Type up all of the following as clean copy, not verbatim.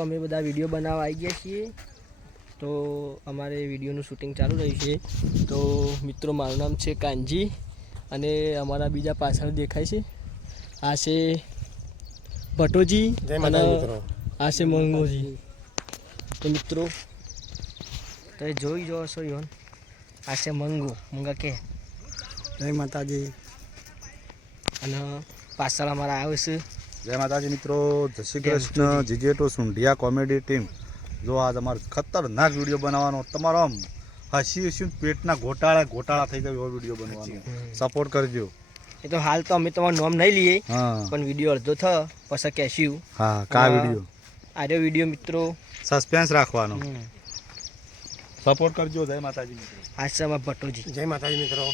અમે બધા વિડીયો બનાવવા આવી ગયા છીએ તો અમારે વિડીયોનું શૂટિંગ ચાલુ રહ્યું છે તો મિત્રો મારું નામ છે કાનજી અને અમારા બીજા પાછળ દેખાય છે આ છે ભટોજી અને આ છે મંગોજી તો મિત્રો તમે જોઈ જો છો યોન આ છે મંગા કે જય માતાજી અને પાછળ અમારા આવે છે જય માતાજી મિત્રો જય શ્રી કૃષ્ણ જીજેટો સુંઢિયા કોમેડી ટીમ જો આજ અમારે ખતરનાક વિડીયો બનાવવાનો તમારો આમ હસી પેટના ગોટાળા થઈ ગયો એવો વિડીયો બનાવવાનો સપોર્ટ કરજો એ તો હાલ તો અમે તમારું નામ નહીં લઈએ હા પણ વિડીયો અડધો થ પછી કહેશું હા કા વિડીયો આર્યો વિડીયો મિત્રો સસ્પેન્સ રાખવાનો સપોર્ટ કરજો જય માતાજી મિત્રો આ છે અમારા ભટ્ટોજી જય માતાજી મિત્રો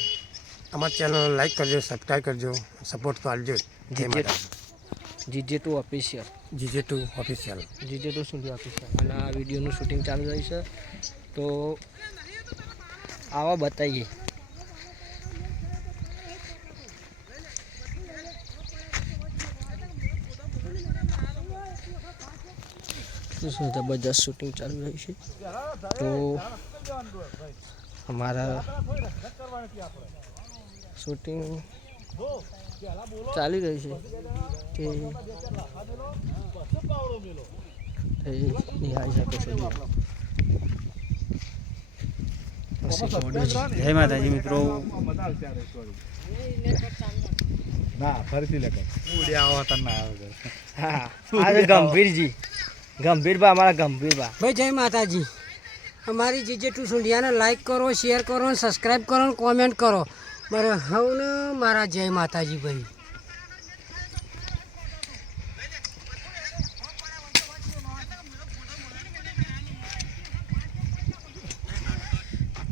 અમારી ચેનલ લાઈક કરજો સબસ્ક્રાઈબ કરજો સપોર્ટ તો આપજો જય માતાજી જીજે2 ઓફિશિયલ જીજે2 ઓફિશિયલ જીજે2 સુંઢિયા ઓફિશિયલ અને આ વિડીયોનું શૂટિંગ ચાલુ રહ્યું છે તો આવા બતાવીએ જબરજસ્ત શૂટિંગ ચાલુ રહ્યું છે તો અમારા શૂટિંગ ચાલી રહ્યું છે કે નિહાળી શકો છો જય માતાજી મિત્રો ના ફરીથી લેકર ઉડ્યા આવો તને આવે હા આ ગંભીરજી ગંભીરબા અમારા ગંભીરબા ભાઈ જય માતાજી અમારી જીજે2 સુંઢિયાને લાઈક કરો શેર કરો સબસ્ક્રાઈબ કરો ને કોમેન્ટ કરો મારા હવને મારા જય માતાજી ભાઈ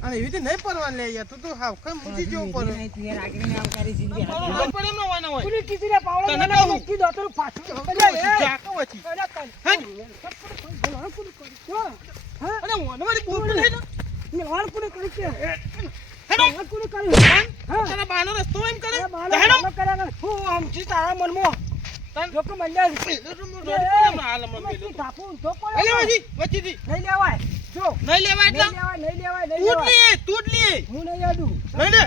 અને એવી રીતે નહીં પરવાન લે યાર તું તો હાવ કમ મૂકી જો પર તું આગળની આવકારી જિંદગી પણ એમ નવાના હોય પુલી ટીટીને પાવડો તને મને કહું. મૂકી દો તો પાછું જાકો વચી અને વનવારી બોલ બોલ હેનો ને વાળ કોને કરી છે હેનો વાળ કોને કરી તને બાનો રસ્તો એમ કરે હેનો હેનો કરે હું આમ જી તારા મનમાં લોકો મંડ્યા છે ધાપુ તો પડે અલે વચી વચી નહીં લેવાય જો નહીં લેવા એટલે નહીં લેવાય તૂટ લે હું નહીં યાદું નહીં લે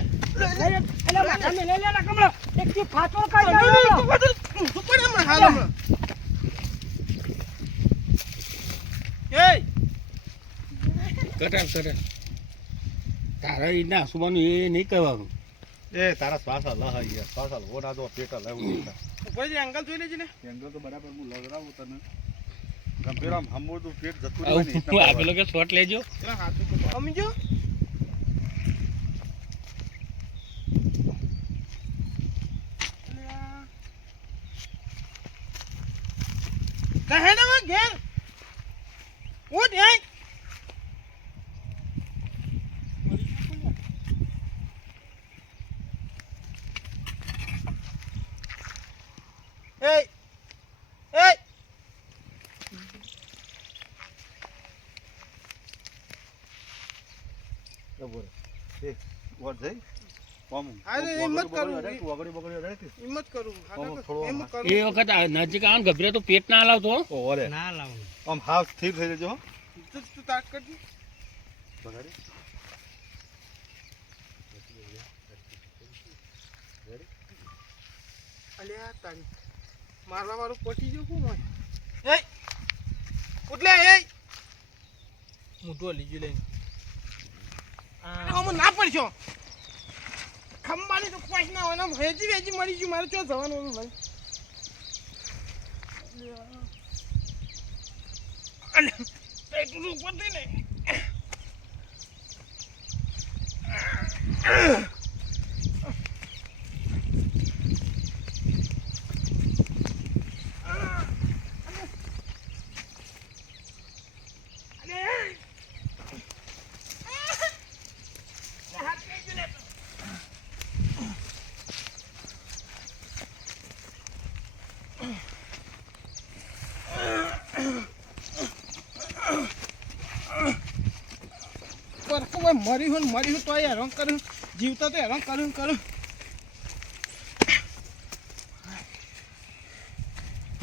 એટલે માથા મે લઈ લેલા કમળો એક થી ફાટો કાઢી તું દો પડે હમણાં હાલ હમણાં એ કટા તારા એના સુવાનું એ નહીં કરવાનું એ તારા શ્વાસા લહાઈ શ્વાસા ઓના જો પેટા લેવું ઉપર જે એંગલ જોઈ લેજે ને એંગલ તો બરાબર હું લગરાવું તને ગંભીર આમ હમુરતું પેટ જતું આપેલો કે શોટ લેજો પેલા હાથ સમજો કહેના માં ઘેર ઉઠ એ Hey! Hey! વોટ જઈ કોમ અરે હિંમત કરું વગડી રહેતી હિંમત કરું થોડો હિંમત કરું એ વખત નજીક આવ ગભરે તો પેટ ના હલાવતો ઓરે ના લાવું આમ હાવ સ્થિર થઈ જજો તું તાક કરજે બગાડી અલ્યા તારી મારવા વાળું પટી ગયું કોણ હોય એ ઉઠલે એ મોટો લીજો લઈને આમાં ના પડશો ખંબાની તો પાસ ના હોય ને વેજી મરી ગયું મારે ચો જવાનું ભાઈ અલ્યા એટલું ઉપર દે ને મરી હું તો હેરાન કરું જીવતા તો હેરાન કરું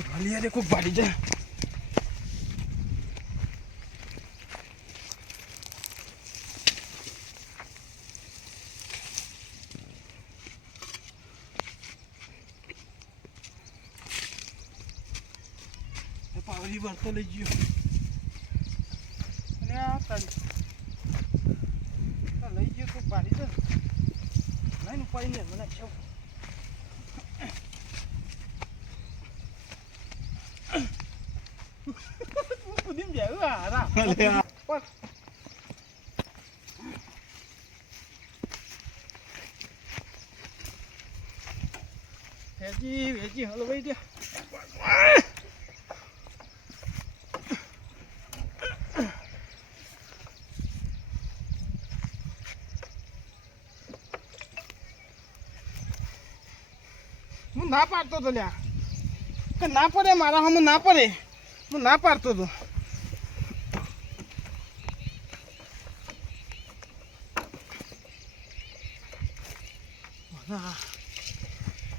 ભલિયા દેખો ભાડી જાય બધી વળતો લઈ ગયો અને આ તારી લઈ ગયો તો પાડી દે નહીં ઉપાડી ને મને છો કુદીમ જાય હારા વેચી વેચી હલવાઈ દે હું ના પાડતો તો લ્યા કે ના પડે મારા હમ ના પડે હું ના પાડતો તો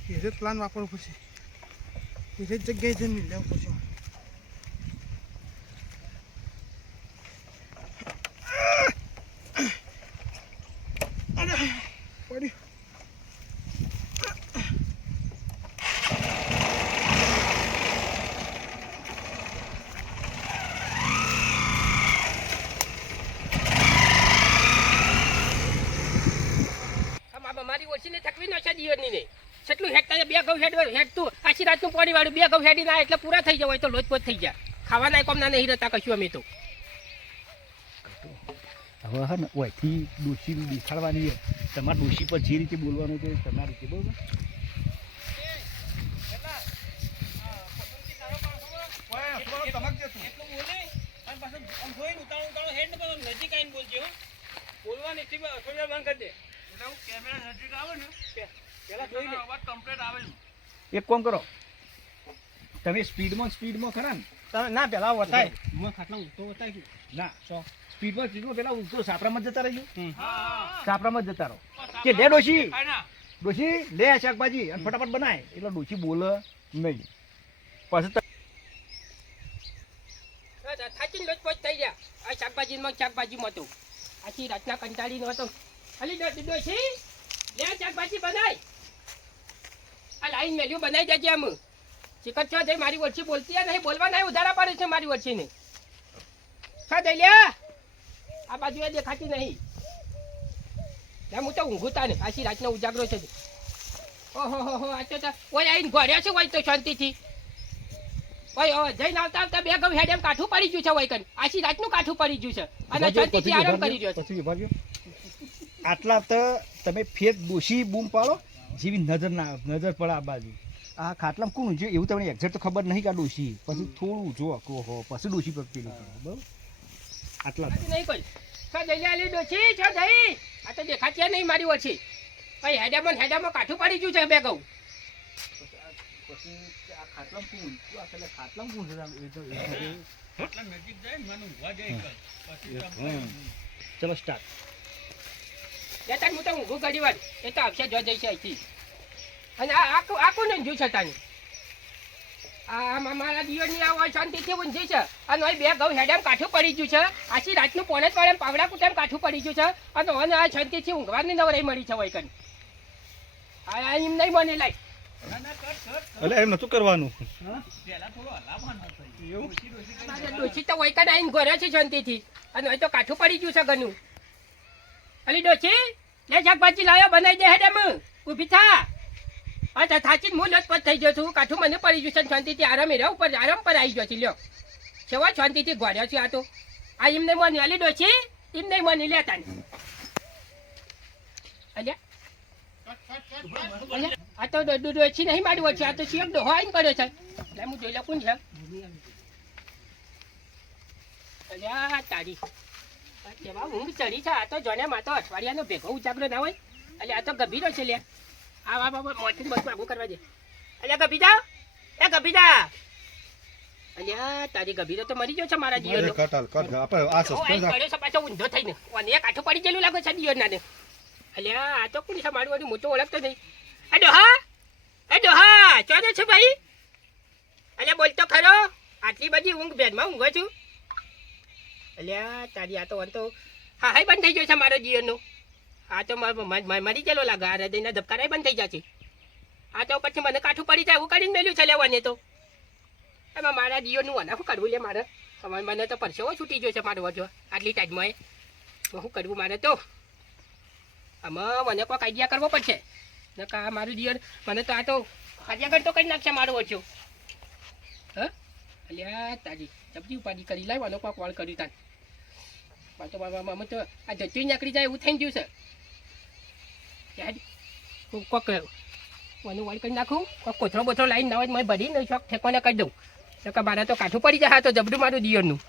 એ જ પ્લાન વાપરવો પડશે એ જ જગ્યાએ જઈને લેવું પડશે પડ્યું મારી ઓછીને થકવી નો છે દિવસની ને કેટલું હેડતા બે ઘઉં હેડતું આખી રાતનું પાણી વાળું બે ઘઉં હેડી ના એટલે પૂરા થઈ જાય તો લોચપોચ થઈ જાય ખાવાના કોમના નહીં રહેતા કશું અમે તો હવે હા ને ઓયથી ડોશી દેખાડવાની તમારે ડોશી પર જે રીતે બોલવાનું છે તમારી રીતે બરોબર એક કામ કરો તમે સ્પીડમાં ખરા ને ના પેલા વતાય ના સ્પીડમાં પેલા ઉલટો સાપરામાં જતા રહેજો સાપરામાં જતા રહો કે લે ડોશી લે શાકભાજી અને ફટાફટ બનાય એટલે ડોશી બોલે નહીં પછી થાચીને લોચપોચ થઈ જાય આ શાકભાજીમાં તો આખી રાતના કંટાળીનો હતો અલી ડોશી લે શાકભાજી બનાય આ લાઈન મેલ્યું બનાવી દેજે આમ ચિકન છો જઈ મારી ઓછી બોલતી નહીં બોલવા નહીં ઉધારા પાડે છે મારી ઓછીને છો જઈ લે આ બાજુ એ દેખાતી નહીં હું તો ઊંઘુતા ને આખી રાતનો ઉજાગરો છે ઓહો હો આ તો ઓય આવીને ઘોડ્યા છે હોય તો શાંતિથી ઓય જઈને આવતા બે ઘઉં હેડ એમ કાઠું પડી ગયું છે હોય કન આખી રાતનું કાઠું પડી ગયું છે અને શાંતિથી આરામ કરી રહ્યો છે આટલા તો તમે ફેર ડોશી બૂમ પાડો જેવી નજર પડે આ બાજુ આ ખાટલામાં કોણ છે એવું તમને એક્ઝેક્ટ તો ખબર નહીં કે આ ડોશી પછી થોડું જો કહો પછી ડોશી પર પેલું બરાબર આટલા નહીં કોઈ છો જઈ લે ડોશી છો જઈ આ તો દેખાતી નહીં મારી ઓછી ભાઈ હેડામાં કાઠું પડી ગયું છે બે ઘઉં પછી આ ખાટલામાં કોણ આ ખાટલામાં કોણ છે ચલો સ્ટાર્ટ લેતા હું તો ઊંઘું ઘડી વાર એ તો આવશે જો જઈશે અહીંથી અને આખું ને જોઈ છતાં આ મારા દિવસની આ શાંતિથી ઊંઘી છે અને અહીં બે ઘઉં હેડામ કાઠું પડી ગયું છે આખી રાતનું પોણે જ વાળે પાવડા કુટામ કાઠું પડી ગયું છે અને મને આ શાંતિથી ઊંઘવાની નવરાઈ મળી છે હોય કન આ એમ નહીં મને લાય એટલે એમ નતું કરવાનું ડોશી તો હોય કન આવીને ઘરે છે શાંતિથી અને અહીં તો કાઠું પડી ગયું છે ઘણું અલી ડોશી લે શાકભાજી લાવ્યો બનાવી દે હેડમ ઊભી થા અચ્છા થાચી હું લોટપટ થઈ ગયો છું કાઠું મને પડી ગયું છે શાંતિથી આરામ પર આવી ગયો છે લ્યો કેવા શાંતિથી ઘોડ્યો છે આ તો આ એમ નહીં મને અલી ડોશી એમ નહીં મને લેતા ને આ તો ડોશી નહીં મારી વચ્ચે આ તો શિયક ડોહો આવીને કર્યો છે એટલે હું જોઈ લઉં કોણ છે અલ્યા તારી કેવા ઊંઘ ચડી છે આ તો જોને માં તો અઠવાડિયાનો ભેગો ઉજાગરો ના હોય એટલે આ તો ગભીરો છે લે આ મોટી બસ આગું કરવા દે અલ્યા ગભીરા એ ગભીરા અલ્યા તારી ગભીરો તો મરી ગયો છે મારા જીવનનો પાછો ઊંધો થઈને અને એક આઠું પડી ગયેલું લાગે છે જીવનના ને અલ્યા આ તો કોણ છે મારું વાળી મોટો ઓળખતો નહીં એ ડોહા ચોને છે ભાઈ અલ્યા બોલતો ખરો આટલી બધી ઊંઘ બેડમાં ઊંઘો છું અલ્યા તારી આ તો હા હાઈ બંધ થઈ ગયો છે મારો જીવનનો આ તો મરી ગયેલો લાગે આ હૃદયના ધબકારા બંધ થઈ જશે આ તો પછી મને કાઠું પડી જાય એવું કરીને મેલ્યું છે લેવાને તો એમાં મારા દિયોનું અને શું કરવું લે મારે હવે મને તો પરસેવો છૂટી ગયો છે મારો વધો આટલી ટાઈમમાં શું કરવું મારે તો આમાં મને કોઈક આઈડિયા કરવો પડશે નકા મારું દિયર મને તો આ તો હાજર તો કરી નાખશે મારો ઓછો હા અલ્યા તારી સબ્જી ઉપાડી કરી લાવવાનો કોઈક કોલ કર્યું તાન તો અમે તો આ જતી નીકળી જાય એવું થઈ ગયું છે યાર કોક મને વાળ કરી નાખું કોક કોથળો બોથળો લાવીને ના હોય મેં ભરીને શોખ ઠેકોને કરી દઉં તો કે મારે તો કાઠું પડી જાય તો જબડું મારું દિયરનું